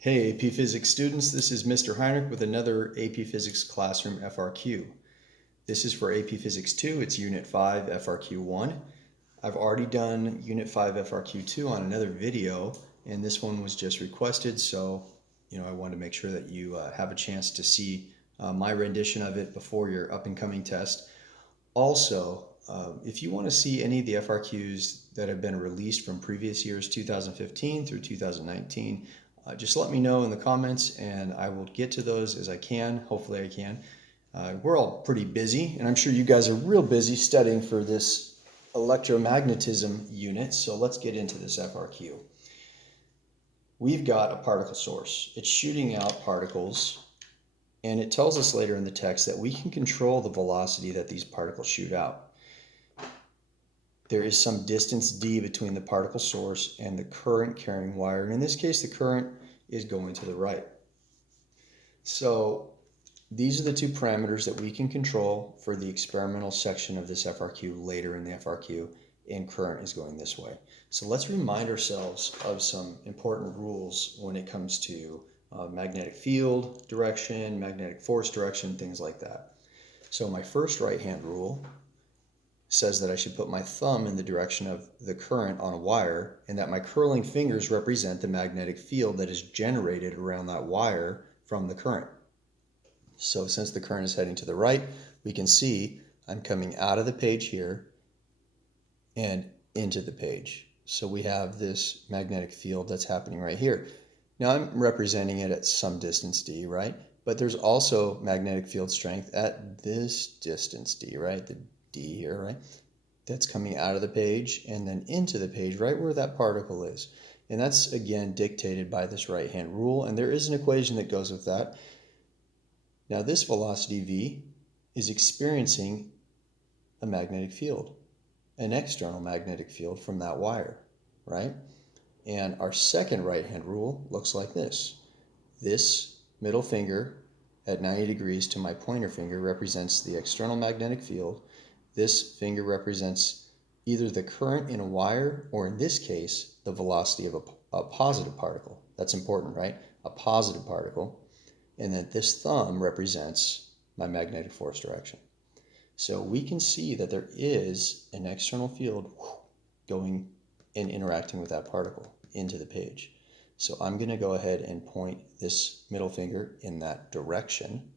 Hey AP Physics students, this is Mr. Heinrich with another AP Physics Classroom FRQ. This is for AP Physics 2, it's Unit 5 FRQ 1. I've already done Unit 5 FRQ 2 on another video, and this one was just requested, so I wanted to make sure that you have a chance to see my rendition of it before your up-and-coming test. Also, if you want to see any of the FRQs that have been released from previous years, 2015 through 2019, just let me know in the comments and I will get to those as I can. Hopefully I can. We're all pretty busy, and I'm sure you guys are real busy studying for this electromagnetism unit, so let's get into this FRQ. We've got a particle source. It's shooting out particles, and it tells us later in the text that we can control the velocity that these particles shoot out. There is some distance d between the particle source and the current carrying wire, and in this case the current is going to the right. So these are the two parameters that we can control for the experimental section of this FRQ later in the FRQ, and current is going this way. So let's remind ourselves of some important rules when it comes to magnetic field direction, magnetic force direction, things like that. So my first right-hand rule says that I should put my thumb in the direction of the current on a wire, and that my curling fingers represent the magnetic field that is generated around that wire from the current. So since the current is heading to the right, we can see I'm coming out of the page here and into the page. So we have this magnetic field that's happening right here. Now I'm representing it at some distance d, right? But there's also magnetic field strength at this distance d, right? The d here, right? That's coming out of the page and then into the page right where that particle is. And that's again dictated by this right-hand rule, and there is an equation that goes with that. Now this velocity v is experiencing a magnetic field, an external magnetic field from that wire, right? And our second right-hand rule looks like this. This middle finger at 90 degrees to my pointer finger represents the external magnetic field. This finger represents either the current in a wire, or in this case, the velocity of a positive particle. That's important, right? A positive particle. And then this thumb represents my magnetic force direction. So we can see that there is an external field going and interacting with that particle into the page. So I'm going to go ahead and point this middle finger in that direction,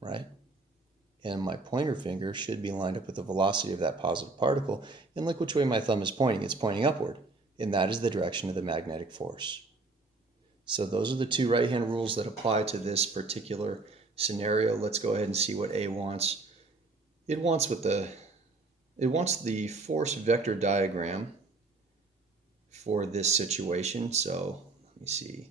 right? And my pointer finger should be lined up with the velocity of that positive particle. And look which way my thumb is pointing. It's pointing upward, and that is the direction of the magnetic force. So those are the two right-hand rules that apply to this particular scenario. Let's go ahead and see what A wants. It wants the force vector diagram for this situation. So let me see.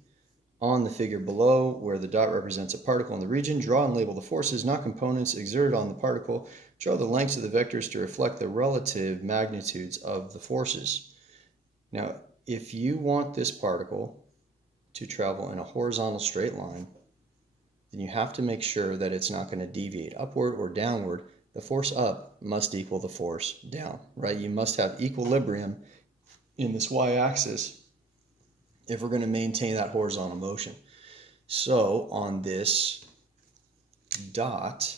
On the figure below, where the dot represents a particle in the region, draw and label the forces, not components, exerted on the particle. Draw the lengths of the vectors to reflect the relative magnitudes of the forces. Now, if you want this particle to travel in a horizontal straight line, then you have to make sure that it's not going to deviate upward or downward. The force up must equal the force down, right? You must have equilibrium in this y-axis if we're going to maintain that horizontal motion. So on this dot,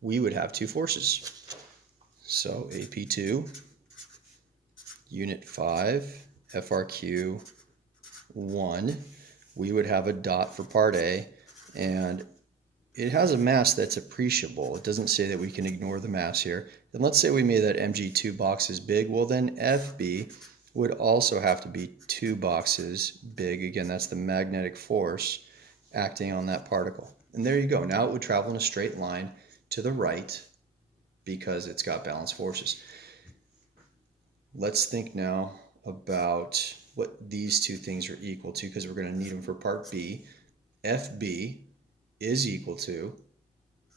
we would have two forces. So AP2, Unit 5, FRQ 1, we would have a dot for part A, and it has a mass that's appreciable. It doesn't say that we can ignore the mass here. And let's say we made that MG2 boxes big. Well, then FB would also have to be 2 boxes big. Again, that's the magnetic force acting on that particle. And there you go. Now it would travel in a straight line to the right because it's got balanced forces. Let's think now about what these two things are equal to, because we're going to need them for part B. FB is equal to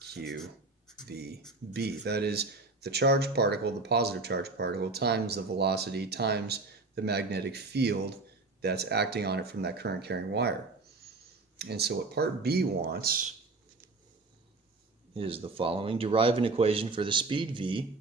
QVB. That is the charged particle, the positive charged particle, times the velocity times the magnetic field that's acting on it from that current carrying wire. And so what part B wants is the following. Derive an equation for the speed V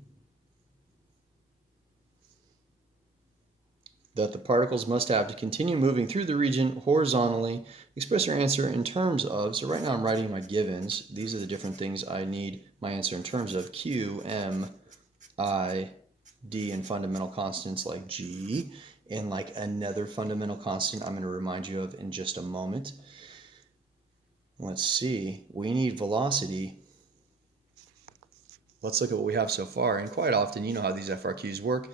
that the particles must have to continue moving through the region horizontally. Express your answer in terms of, so right now I'm writing my givens. These are the different things I need my answer in terms of: Q, M, I, D, and fundamental constants like G, and like another fundamental constant I'm going to remind you of in just a moment. Let's see, we need velocity. Let's look at what we have so far, and quite often, you know how these FRQs work.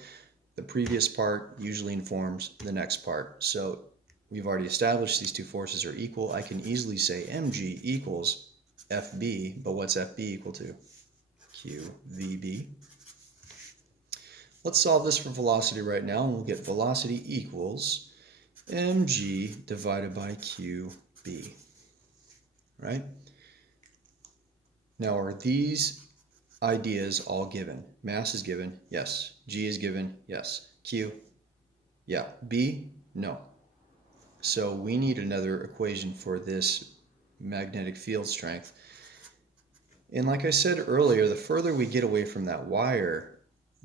The previous part usually informs the next part. So we've already established these two forces are equal. I can easily say mg equals FB, but what's FB equal to? QVB. Let's solve this for velocity right now, and we'll get velocity equals mg divided by QB, right? Now, are these ideas all given? Mass is given, yes. G is given, yes. Q, yeah. B, no. So we need another equation for this magnetic field strength. And like I said earlier, the further we get away from that wire,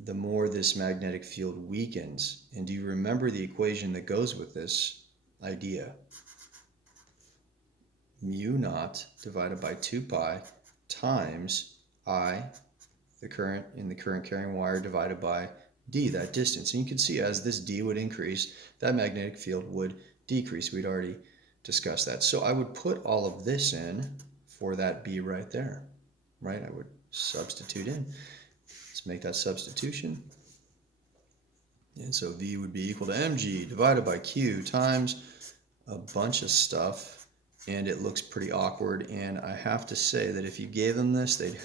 the more this magnetic field weakens. And do you remember the equation that goes with this idea? Mu naught divided by 2 pi times I, the current in the current carrying wire, divided by D, that distance. And you can see as this D would increase, that magnetic field would decrease. We'd already discussed that. So I would put all of this in for that B right there, right? I would substitute in. Let's make that substitution. And so V would be equal to mg divided by Q times a bunch of stuff. And it looks pretty awkward. And I have to say that if you gave them this, they'd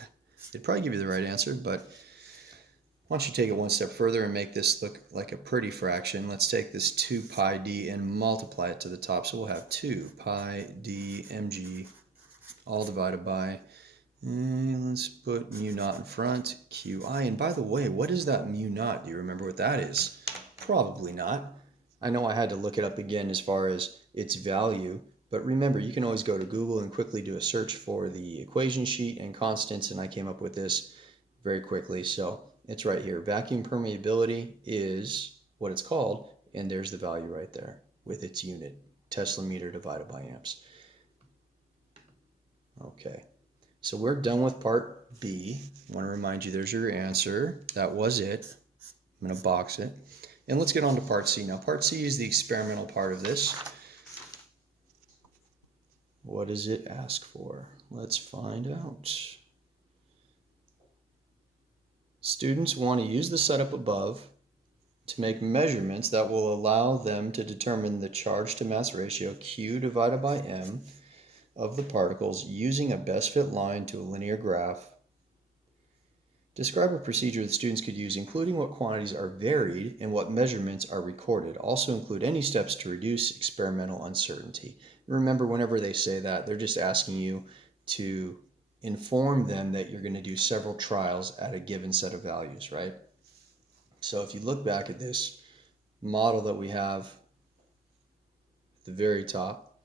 probably give you the right answer. But why don't you take it one step further and make this look like a pretty fraction. Let's take this 2 pi d and multiply it to the top. So we'll have 2 pi d mg all divided by, and let's put mu naught in front, qi. And by the way, what is that mu naught? Do you remember what that is? Probably not. I know I had to look it up again as far as its value, but remember, you can always go to Google and quickly do a search for the equation sheet and constants, and I came up with this very quickly. So it's right here. Vacuum permeability is what it's called, and there's the value right there with its unit, Tesla meter divided by amps. Okay, so we're done with part B. I want to remind you there's your answer. That was it. I'm going to box it. And let's get on to part C. Now, part C is the experimental part of this. What does it ask for? Let's find out. Students want to use the setup above to make measurements that will allow them to determine the charge to mass ratio Q divided by M of the particles using a best fit line to a linear graph. Describe a procedure that students could use, including what quantities are varied and what measurements are recorded. Also include any steps to reduce experimental uncertainty. Remember, whenever they say that, they're just asking you to inform them that you're going to do several trials at a given set of values, right? So if you look back at this model that we have at the very top,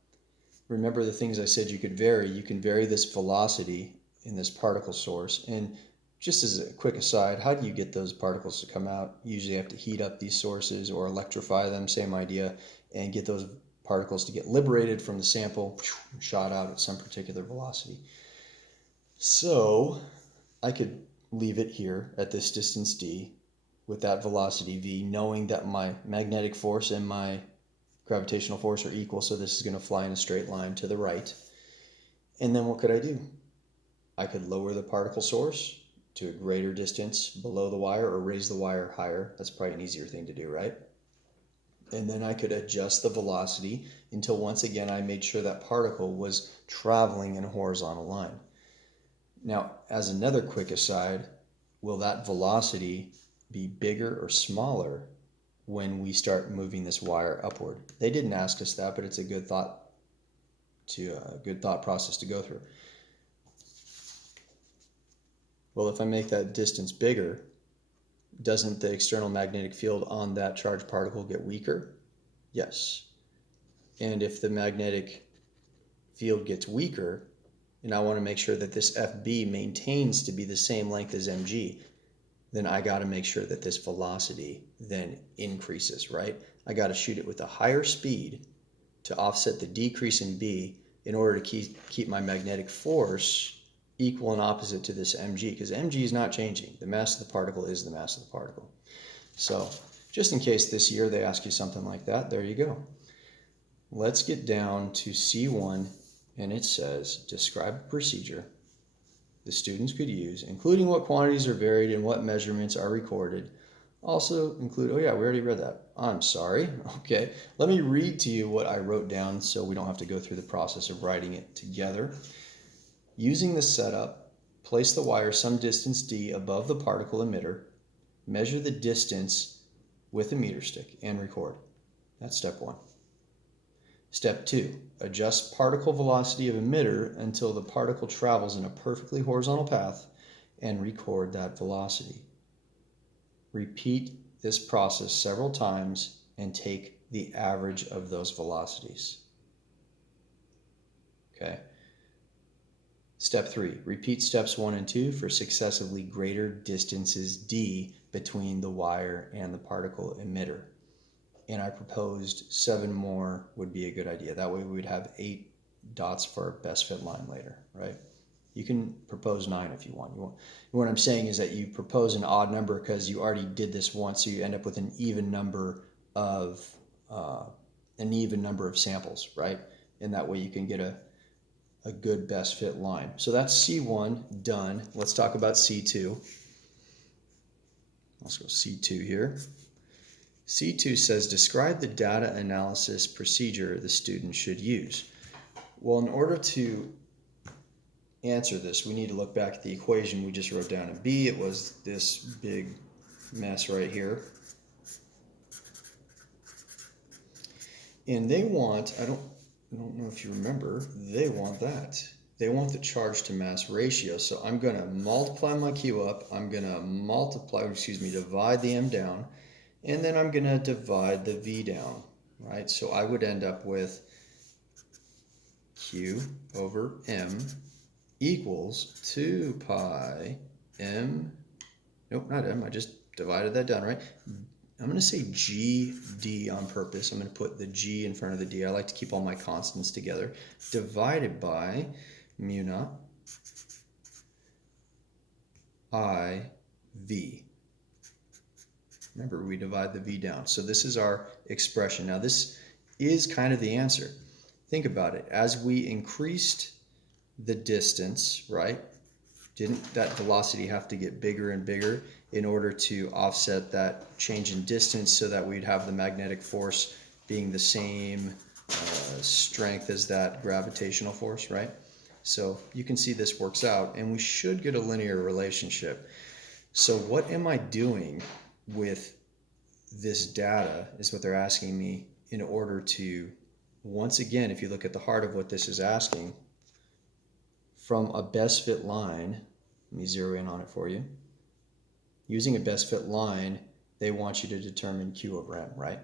remember the things I said you could vary. You can vary this velocity in this particle source. And just as a quick aside, how do you get those particles to come out? You usually have to heat up these sources or electrify them, same idea, and get those particles to get liberated from the sample, shot out at some particular velocity. So I could leave it here at this distance d with that velocity v, knowing that my magnetic force and my gravitational force are equal, so this is going to fly in a straight line to the right. And then what could I do? I could lower the particle source to a greater distance below the wire or raise the wire higher. That's probably an easier thing to do, right? And then I could adjust the velocity until once again I made sure that particle was traveling in a horizontal line. Now, as another quick aside, will that velocity be bigger or smaller when we start moving this wire upward? They didn't ask us that, but it's a good thought process to go through. Well, if I make that distance bigger, doesn't the external magnetic field on that charged particle get weaker? Yes. And if the magnetic field gets weaker, and I want to make sure that this FB maintains to be the same length as mg, then I got to make sure that this velocity then increases, right? I got to shoot it with a higher speed to offset the decrease in B in order to keep my magnetic force equal and opposite to this mg, because mg is not changing. The mass of the particle is the mass of the particle. So just in case this year they ask you something like that, there you go. Let's get down to C1, and it says, describe a procedure the students could use, including what quantities are varied and what measurements are recorded. Also include, oh yeah, we already read that. I'm sorry. Okay, let me read to you what I wrote down so we don't have to go through the process of writing it together. Using the setup, place the wire some distance d above the particle emitter, measure the distance with a meter stick, and record. That's step 1. Step 2, adjust particle velocity of emitter until the particle travels in a perfectly horizontal path and record that velocity. Repeat this process several times and take the average of those velocities. Okay. Step 3, repeat steps 1 and 2 for successively greater distances d between the wire and the particle emitter. And I proposed 7 more would be a good idea. That way we would have 8 dots for our best fit line later, right? You can propose 9 if you want. What I'm saying is that you propose an odd number because you already did this once, so you end up with an even number of samples, right? And that way you can get a good best fit line. So that's C1 done. Let's talk about C2. Let's go C2 here. C2 says, describe the data analysis procedure the student should use. Well, in order to answer this, we need to look back at the equation we just wrote down in B. It was this big mess right here. And they want, I don't know if you remember, they want that. They want the charge to mass ratio. So I'm going to multiply my Q up. I'm going to divide the M down. And then I'm going to divide the V down, right? So I would end up with Q over M equals 2 pi M, nope, not M, I just divided that down, right? I'm going to say GD on purpose. I'm going to put the G in front of the D. I like to keep all my constants together. Divided by mu naught I V. Remember, we divide the V down. So this is our expression. Now this is kind of the answer. Think about it. As we increased the distance, right, didn't that velocity have to get bigger and bigger in order to offset that change in distance so that we'd have the magnetic force being the same strength as that gravitational force, right? So you can see this works out, and we should get a linear relationship. So what am I doing with this data is what they're asking me in order to, once again, if you look at the heart of what this is asking, from a best fit line, let me zero in on it for you. Using a best fit line, they want you to determine Q over M, right?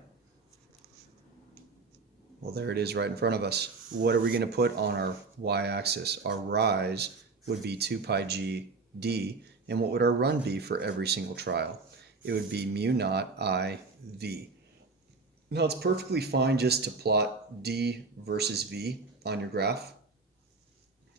Well, there it is right in front of us. What are we going to put on our y-axis? Our rise would be 2 pi g d, and what would our run be for every single trial? It would be mu naught I V. Now it's perfectly fine just to plot D versus V on your graph.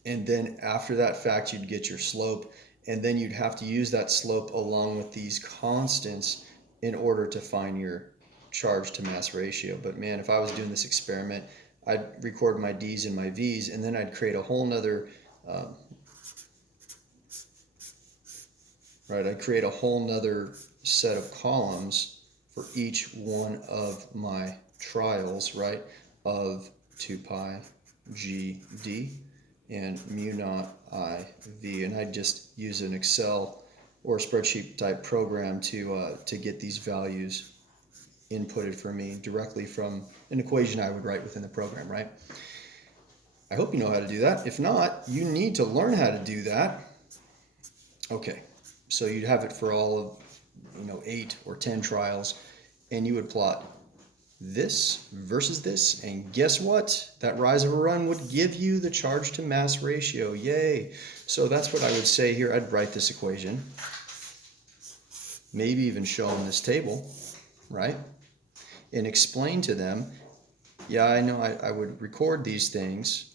And then after that fact, you'd get your slope, and then you'd have to use that slope along with these constants in order to find your charge to mass ratio. But man, if I was doing this experiment, I'd record my D's and my V's, and then I'd create a whole nother I'd create a whole nother set of columns for each one of my trials, right, of 2 pi g d and mu naught I v, and I'd just use an Excel or spreadsheet type program to get these values inputted for me directly from an equation I would write within the program, right? I hope you know how to do that. If not, you need to learn how to do that. Okay, so you'd have it for all of 8 or 10 trials, and you would plot this versus this, and guess what? That rise of a run would give you the charge to mass ratio. Yay! So that's what I would say here. I'd write this equation, maybe even show them this table, right? and explain to them, yeah, I know I would record these things,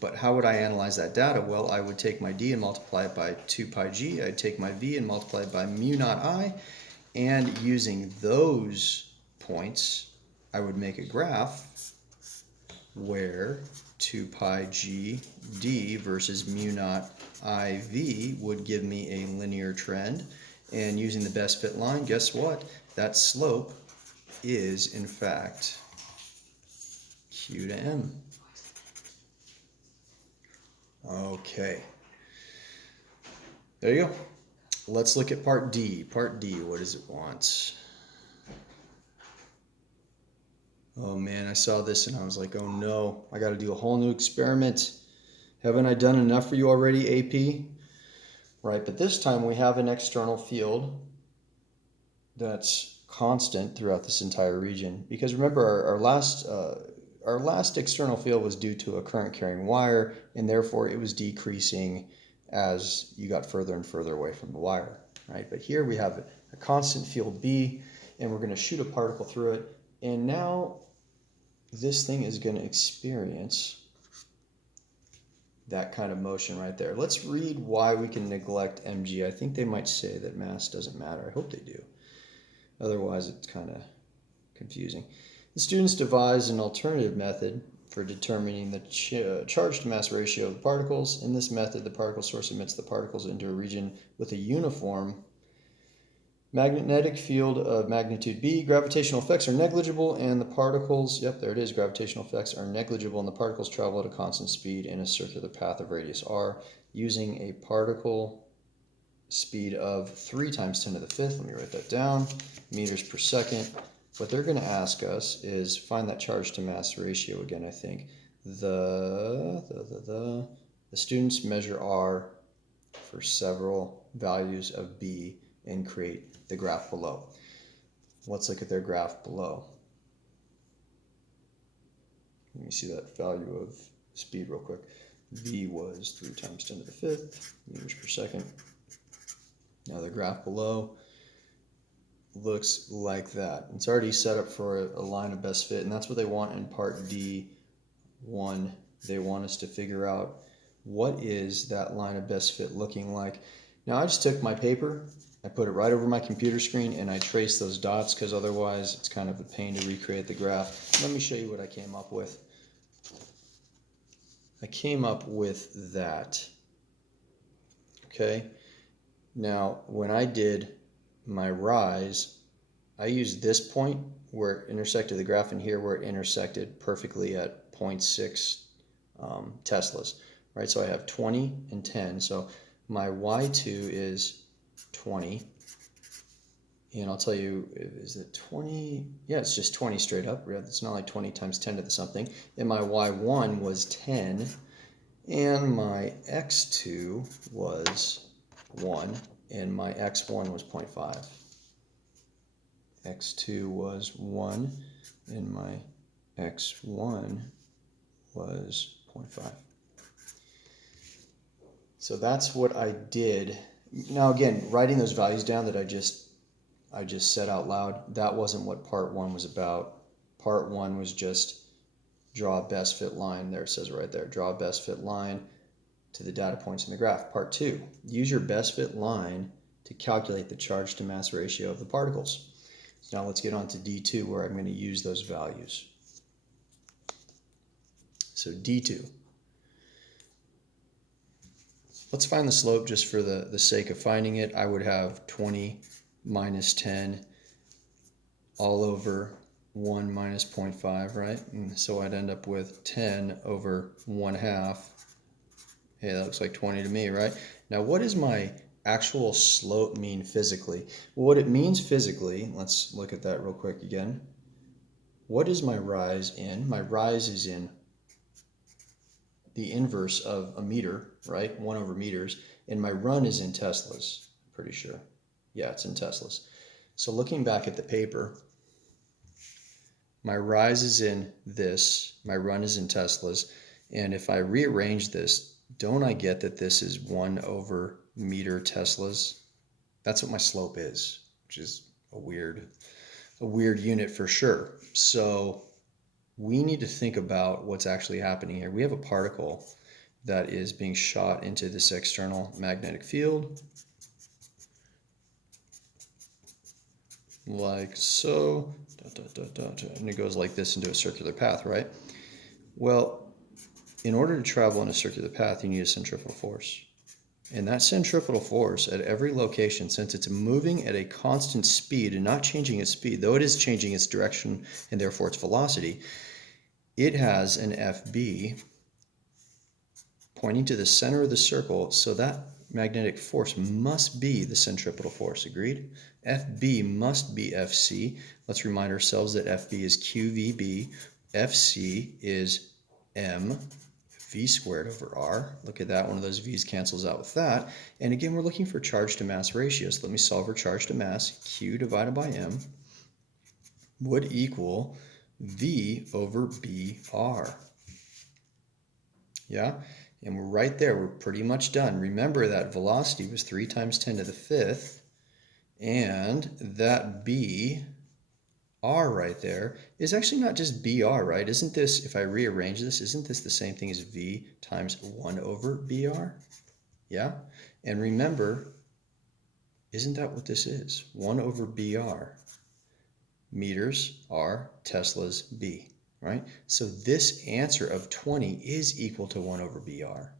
but how would I analyze that data? Well, I would take my d and multiply it by 2 pi g. I'd take my v and multiply it by mu naught I. And using those points, I would make a graph where 2 pi g d versus mu naught IV would give me a linear trend. And using the best fit line, guess what? That slope is, in fact, Q to M. Okay. There you go. Let's look at part D. Part D, what does it want? Oh man, I saw this and I was like, oh no, I got to do a whole new experiment. Haven't I done enough for you already, AP? Right, but this time we have an external field that's constant throughout this entire region. Because remember, our last external field was due to a current carrying wire, and therefore it was decreasing as you got further and further away from the wire, right? But here we have a constant field B, and we're going to shoot a particle through it, and now this thing is going to experience that kind of motion right there. Let's read why we can neglect mg. I think they might say that mass doesn't matter. I hope they do. Otherwise, it's kind of confusing. The students devised an alternative method for determining the charge to mass ratio of the particles. In this method, the particle source emits the particles into a region with a uniform magnetic field of magnitude B. Gravitational effects are negligible, and the particles, yep, there it is, gravitational effects are negligible, and the particles travel at a constant speed in a circular path of radius r using a particle speed of 3 times 10 to the 5th. Let me write that down, meters per second. What they're going to ask us is find that charge to mass ratio again, I think. The students measure R for several values of B and create the graph below. Let's look at their graph below. Let me see that value of speed real quick. V was 3 times 10 to the 5th meters per second. Now the graph below looks like that. It's already set up for a line of best fit, and that's what they want in part D1. They want us to figure out what is that line of best fit looking like. Now I just took my paper, I put it right over my computer screen, and I traced those dots because otherwise it's kind of a pain to recreate the graph. Let me show you what I came up with. I came up with that. Okay. Now when I did my rise, I used this point where it intersected the graph and here where it intersected perfectly at 0.6 Teslas, right? So I have 20 and 10. So my Y2 is 20. And I'll tell you, is it 20? Yeah, it's just 20 straight up. It's not like 20 times 10 to the something. And my Y1 was 10. And my X2 was 1. And my X1 was 0.5. X2 was 1, and my X1 was 0.5. So that's what I did. Now again, writing those values down that I just said out loud, that wasn't what part 1 was about. Part 1 was just draw a best fit line. There it says right there, draw a best fit line to the data points in the graph. Part 2, use your best fit line to calculate the charge to mass ratio of the particles. So now let's get on to D2 where I'm going to use those values. So D2. Let's find the slope just for the sake of finding it. I would have 20 minus 10 all over 1 minus 0.5, right? And so I'd end up with 10 over 1/2. Hey, that looks like 20 to me, right? Now what is my actual slope mean physically? Well, what it means physically, let's look at that real quick again. What is my rise in? My rise is in the inverse of a meter, right? 1 over meters. And my run is in Teslas, pretty sure. Yeah, it's in Teslas. So looking back at the paper, my rise is in this, my run is in Teslas. And if I rearrange this, don't I get that this is 1 over meter Teslas? That's what my slope is, which is a weird a weird unit for sure. So we need to think about what's actually happening here. We have a particle that is being shot into this external magnetic field, like so, and it goes like this into a circular path, right? Well, in order to travel in a circular path, you need a centripetal force. And that centripetal force at every location, since it's moving at a constant speed and not changing its speed, though it is changing its direction and therefore its velocity, it has an FB pointing to the center of the circle, so that magnetic force must be the centripetal force. Agreed? FB must be FC. Let's remind ourselves that FB is QVB, FC is M V squared over R. Look at that, one of those V's cancels out with that. And again, we're looking for charge to mass ratios. So let me solve for charge to mass. Q divided by M would equal V over BR. Yeah, and we're right there. We're pretty much done. Remember that velocity was 3 times 10 to the 5th, and that B R right there is actually not just BR, right? Isn't this, if I rearrange this, isn't this the same thing as V times 1 over BR? Yeah? And remember, isn't that what this is? 1 over BR. Meters are Tesla's B, right? So this answer of 20 is equal to 1 over BR.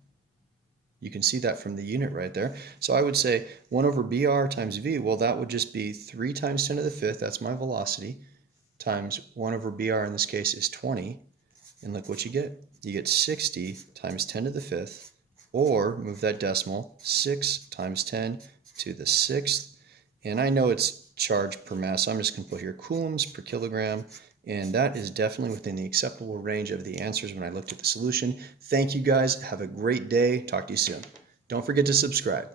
You can see that from the unit right there. So I would say 1 over BR times V, well, that would just be 3 times 10 to the 5th, that's my velocity, times 1 over BR in this case is 20. And look what you get. You get 60 times 10 to the 5th, or move that decimal, 6 times 10 to the 6th. And I know it's charge per mass, so I'm just going to put here coulombs per kilogram. And that is definitely within the acceptable range of the answers when I looked at the solution. Thank you guys. Have a great day. Talk to you soon. Don't forget to subscribe.